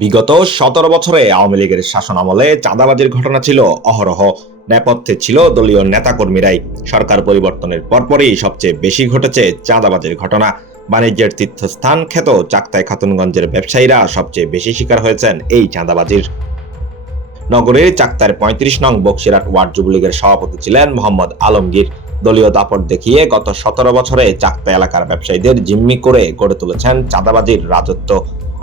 বিগত সতেরো বছরে আওয়ামী লীগের শাসন আমলে চাঁদাবাজির ঘটনা ছিল, অহরহ নেপথ্যে ছিল দলীয় নেতাকর্মীরাই। সরকার পরিবর্তনের পরপরই সবচেয়ে বেশি ঘটেছে চাঁদাবাজির ঘটনা। বাণিজ্যের তীর্থস্থান খ্যাত চাকতাই খাতুনগঞ্জের ব্যবসায়ীরা সবচেয়ে বেশি শিকার হয়েছেন এই চাঁদাবাজির। নগরের চাকতার পঁয়ত্রিশ নং বক্সিরাট ওয়ার্ড যুবলীগের সভাপতি ছিলেন মোহাম্মদ আলমগীর। দলীয় দাপট দেখিয়ে গত সতেরো বছরে চাকতা এলাকার ব্যবসায়ীদের জিম্মি করে গড়ে তুলেছেন চাঁদাবাজির রাজত্ব।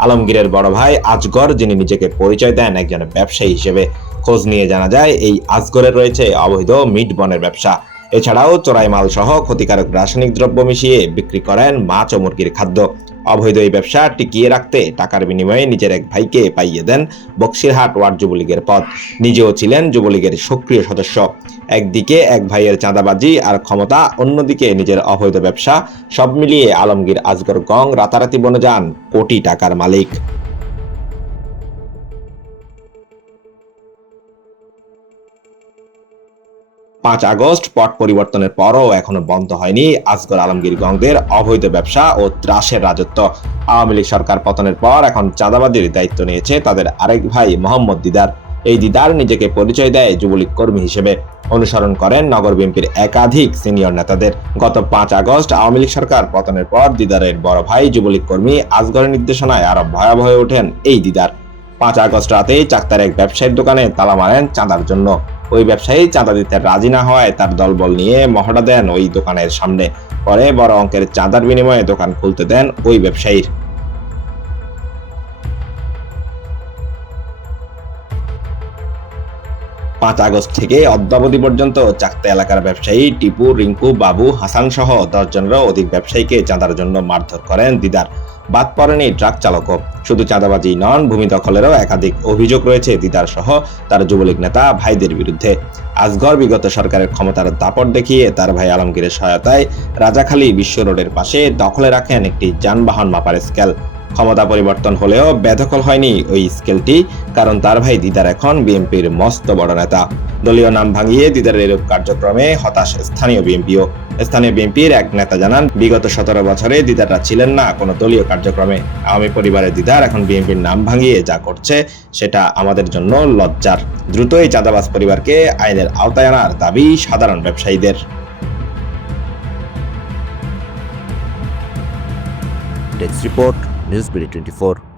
আলমগীরের বড় ভাই আজগর, যিনি নিজেকে পরিচয় দেন একজন ব্যবসায়ী হিসেবে। খোঁজ নিয়ে জানা যায়, এই আজগরের রয়েছে অবৈধ মিট বনের ব্যবসা। এছাড়াও চোরাই মাল সহ ক্ষতিকারক রাসায়নিক দ্রব্য মিশিয়ে বিক্রি করেন মাছ ও মুরগির খাদ্য। অবৈধ এই ব্যবসা টিকিয়ে রাখতে টাকার বিনিময়ে নিজের এক ভাইকে পাইয়ে দেন বক্সিরহাট ওয়ার্ড যুবলীগের পদ। নিজেও ছিলেন যুবলীগের সক্রিয় সদস্য। একদিকে এক ভাইয়ের চাঁদাবাজি আর ক্ষমতা, অন্যদিকে নিজের অবৈধ ব্যবসা, সব মিলিয়ে আলমগীর আজগর গং রাতারাতি বনে যান কোটি টাকার মালিক। পাঁচ আগস্ট পট পরিবর্তনের পরও এখনও বন্ধ হয়নি আজগর আলমগীর গঙ্গের অবৈধ ব্যবসা ও ত্রাসের রাজত্ব। আওয়ামী লীগ সরকার পতনের পর এখন চাঁদাবাজির দায়িত্ব নিয়েছে তাদের আরেক ভাই মোহাম্মদ দিদার। এই দিদার নিজেকে পরিচয় দেয় যুবলীগ কর্মী হিসেবে। অনুসরণ করেন নগর বিএনপির একাধিক সিনিয়র নেতাদের। গত পাঁচ আগস্ট আওয়ামী লীগ সরকার পতনের পর দিদারের বড় ভাই যুবলীগ কর্মী আজগরের নির্দেশনায় আরও ভয়াবহ হয়ে ওঠেন এই দিদার। পাঁচ আগস্ট রাতে চাকতার এক ব্যবসায়ীর দোকানে তালা মারেন চাঁদার জন্য। ওই ব্যবসায়ী চাঁদা দিতে রাজি না হওয়ায় তার দলবল নিয়ে মহড়া দেন ওই দোকানের সামনে। পরে বড় অঙ্কের চাঁদার বিনিময়ে দোকান খুলতে দেন ওই ব্যবসায়ীর। পাঁচ আগস্ট থেকে অদ্যাবধি পর্যন্ত চাকতা এলাকার ব্যবসায়ী টিপু, রিঙ্কু, বাবু, হাসান সহ দশজনেরও অধিক ব্যবসায়ীকে চাঁদার জন্য মারধর করেন দিদার। বাদ পড়েনি ট্রাক চালকও। শুধু চাঁদাবাজি নন, ভূমি দখলেরও একাধিক অভিযোগ রয়েছে দিদার সহ তার যুবলীগ নেতা ভাইদের বিরুদ্ধে। আজগর বিগত সরকারের ক্ষমতার দাপট দেখিয়ে তার ভাই আলমগীরের সহায়তায় রাজাখালী বিশ্ব রোডের পাশে দখলে রাখেন একটি যানবাহন মাপার স্কেল। ক্ষমতা পরিবর্তন হলেও বেদখল হয়নি ওই স্কেলটি, কারণ তার ভাই দিদার এখন বিএনপির মস্ত বড় নেতা। দলীয় নাম ভাঙিয়ে দিদারের এরূপ কার্যক্রমে হতাশ স্থানীয় বিএনপিও। স্থানীয় বিএনপির এক নেতা জানান, বিগত সতেরো বছরে দিদাররা ছিলেন না কোনো দলীয় কার্যক্রমে। আওয়ামী পরিবারের দিদার এখন বিএনপির নাম ভাঙিয়ে যা করছে, সেটা আমাদের জন্য লজ্জার। দ্রুতই চাঁদাবাজ পরিবারকে আইনের আওতায় আনার দাবি সাধারণ ব্যবসায়ীদের। Desk report Newsbeat 24.